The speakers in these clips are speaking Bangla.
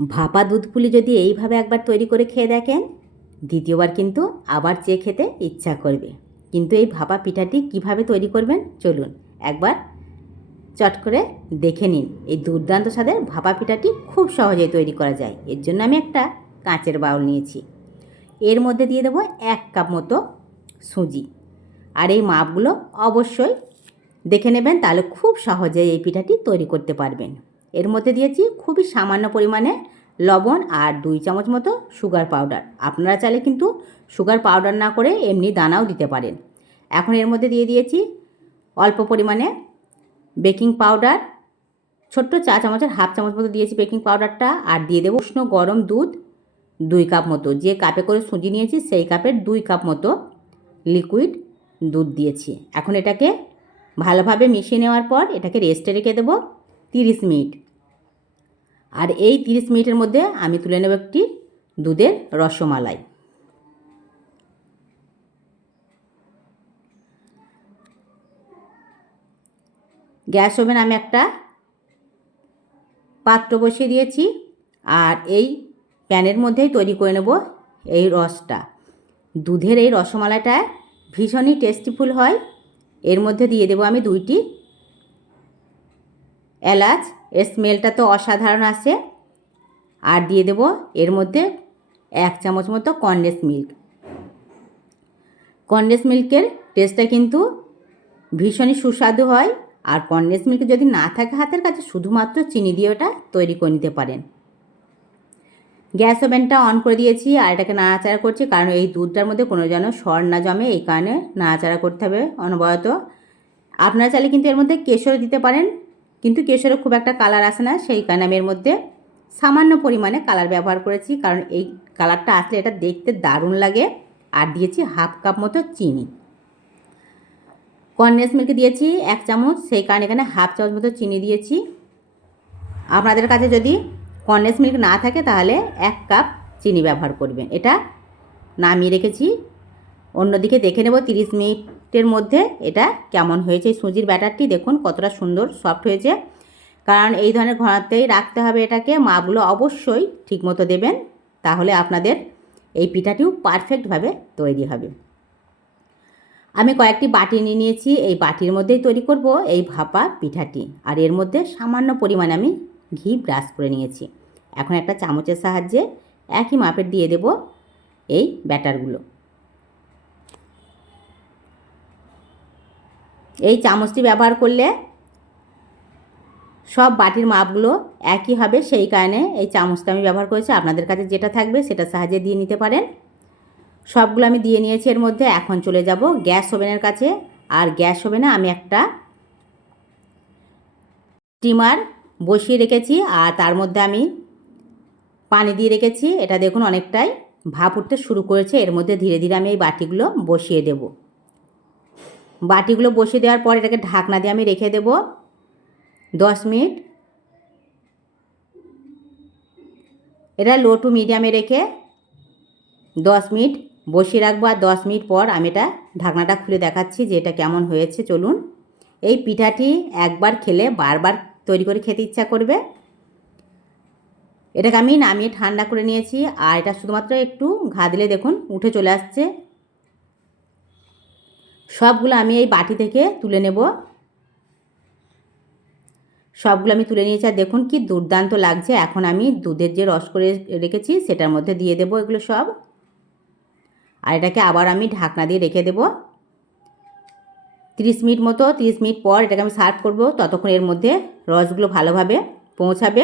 ভাপা দুধ পুলি যদি এইভাবে একবার তৈরি করে খেয়ে দেখেন, দ্বিতীয়বার কিন্তু আবার চেয়ে খেতে ইচ্ছা করবে। কিন্তু এই ভাপা পিঠাটি কীভাবে তৈরি করবেন চলুন একবার চট করে দেখে নিন। এই দুর্দান্ত স্বাদের ভাপা পিঠাটি খুব সহজেই তৈরি করা যায়। এর জন্য আমি একটা কাঁচের বাউল নিয়েছি। এর মধ্যে দিয়ে দেবো এক কাপ মতো সুজি। আর এই মাপগুলো অবশ্যই দেখে নেবেন, তাহলে খুব সহজে এই পিঠাটি তৈরি করতে পারবেন। এর মধ্যে দিয়েছি খুবই সামান্য পরিমাণে লবণ আর দুই চামচ মতো সুগার পাউডার আপনারা চাইলে কিন্তু সুগার পাউডার না করে এমনি দানাও দিতে পারেন। এখন এর মধ্যে দিয়ে দিয়েছি অল্প পরিমাণে বেকিং পাউডার ছোট্ট চা চামচের হাফ চামচ মতো দিয়েছি বেকিং পাউডারটা আর দিয়ে দেবো উষ্ণ গরম দুধ দুই কাপ মতো। যে কাপে করে সুজি নিয়েছি সেই কাপের দুই কাপ মতো লিকুইড দুধ দিয়েছি। এখন এটাকে ভালোভাবে মিশিয়ে নেওয়ার পর এটাকে রেস্টে রেখে দেবো তিরিশ মিনিট। আর এই তিরিশ মিনিটের মধ্যে আমি তুলে নেব একটি দুধের রসমালাই। গ্যাস ওভেন আমি একটা পাত্র বসিয়ে দিয়েছি আর এই প্যানের মধ্যেই তৈরি করে নেব এই রসটা। দুধের এই রসমালাইটা ভীষণই টেস্টিফুল হয়। এর মধ্যে দিয়ে দেবো আমি দুইটি এলাচ এর স্মেলটা তো অসাধারণ আসে আর দিয়ে দেবো এর মধ্যে এক চামচ মতো কন্ডেন্স মিল্ক কন্ডেন্স মিল্কের টেস্টটা কিন্তু ভীষণই সুস্বাদু হয়। আর কন্ডেন্স মিল্ক যদি না থাকে হাতের কাছে, শুধুমাত্র চিনি দিয়ে ওটা তৈরি করে নিতে পারেন। গ্যাস ওভেনটা অন করে দিয়েছি আর এটাকে নাড়াচাড়া করছি, কারণ এই দুধটার মধ্যে কোনো যেন সর না জমে, এই কারণে নাড়াচাড়া করতে হবে অনবরত। আপনারা চাইলে কিন্তু এর মধ্যে কেশর দিতে পারেন। কিন্তু কেশরে খুব একটা কালার আসে না, সেই কারণে আমি এর মধ্যে সামান্য পরিমাণে কালার ব্যবহার করেছি। কারণ এই কালারটা আসলে এটা দেখতে দারুণ লাগে। আর দিয়েছি হাফ কাপ মতো চিনি। কনডেন্স মিল্ক দিয়েছি এক চামচ, সেই কারণে এখানে হাফ চামচ মতো চিনি দিয়েছি। আপনাদের কাছে যদি কনডেন্স মিল্ক না থাকে, তাহলে এক কাপ চিনি ব্যবহার করবেন। এটা নামিয়ে রেখেছি। অন্যদিকে দেখে নেব তিরিশ মিনিটের মধ্যে এটা কেমন হয়েছে? সুজির ব্যাটারটি দেখুন, কতটা সুন্দর সফট হয়েছে। কারণ এই ধরনের ঘনাতেই রাখতে হবে এটাকে। মাগুলো অবশ্যই ঠিকমতো দেবেন, তাহলে আপনাদের এই পিঠাটিও পারফেক্টভাবে তৈরি হবে। আমি কয়েকটি বাটি নিয়ে নিয়েছি, এই বাটির মধ্যেই তৈরি করব এই ভাপা পিঠাটি। আর এর মধ্যে সামান্য পরিমাণে আমি ঘি ব্রাশ করে নিয়েছি। এখন একটা চামচের সাহায্যে একই মাপের দিয়ে দেব এই ব্যাটারগুলো। এই চামচটি ব্যবহার করলে সব বাটির মাপগুলো একই হবে। সেই কারণে এই চামচটা আমি ব্যবহার করেছি। আপনাদের কাছে যেটা থাকবে সেটা সাহায্যে দিয়ে নিতে পারেন। সবগুলো আমি দিয়ে নিয়েছি এর মধ্যে। এখন চলে যাব গ্যাস ওভেনের কাছে। আর গ্যাস ওভেনে আমি একটা স্টিমার বসিয়ে রেখেছি। আর তার মধ্যে আমি পানি দিয়ে রেখেছি। এটা দেখুন অনেকটাই ভাপ উঠতে শুরু করেছে। এর মধ্যে ধীরে ধীরে আমি এই বাটিগুলো বসিয়ে দেব। বাটিগুলো বসিয়ে দেওয়ার পর এটাকে ঢাকনা দিয়ে আমি রেখে দেব। দশ মিনিট। এটা লো টু মিডিয়ামে রেখে দশ মিনিট বসিয়ে রাখব আর দশ মিনিট পর আমি এটা ঢাকনাটা খুলে দেখাচ্ছি যে এটা কেমন হয়েছে। চলুন, এই পিঠাটি একবার খেলে বারবার তৈরি করে খেতে ইচ্ছা করবে। এটাকে আমি নামিয়ে ঠান্ডা করে নিয়েছি আর এটা শুধুমাত্র একটু ঘা দিলে দেখুন উঠে চলে আসছে। সবগুলো আমি এই বাটি থেকে তুলে নেব। সবগুলো আমি তুলে নিয়েছি। আর দেখুন কি দুর্দান্ত লাগছে। এখন আমি দুধের যে রস করে রেখেছি, সেটার মধ্যে দিয়ে দেবো এগুলো সব। আর এটাকে আবার আমি ঢাকনা দিয়ে রেখে দেবো। তিরিশ মিনিট মতো, তিরিশ মিনিট পর এটাকে আমি সার্ভ করব। ততক্ষণ এর মধ্যে রসগুলো ভালোভাবে পৌঁছাবে।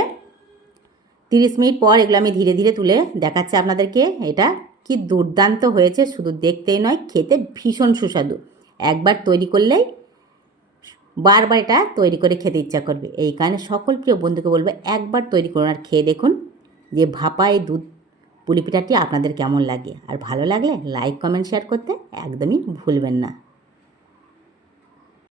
তিরিশ মিনিট পর এগুলো আমি ধীরে ধীরে তুলে দেখাচ্ছি আপনাদেরকে। এটা কি দুর্দান্ত হয়েছে। শুধু দেখতেই নয়, খেতে ভীষণ সুস্বাদু। একবার তৈরি করলেই বারবার এটা তৈরি করে খেতে ইচ্ছা করবে। এই কারণে সকল প্রিয় বন্ধুকে বলবে, একবার তৈরি করুন। আর খেয়ে দেখুন যে ভাপা এই দুধ পুলি পিঠাটি আপনাদের কেমন লাগে। আর ভালো লাগলে লাইক, কমেন্ট, শেয়ার করতে একদমই ভুলবেন না।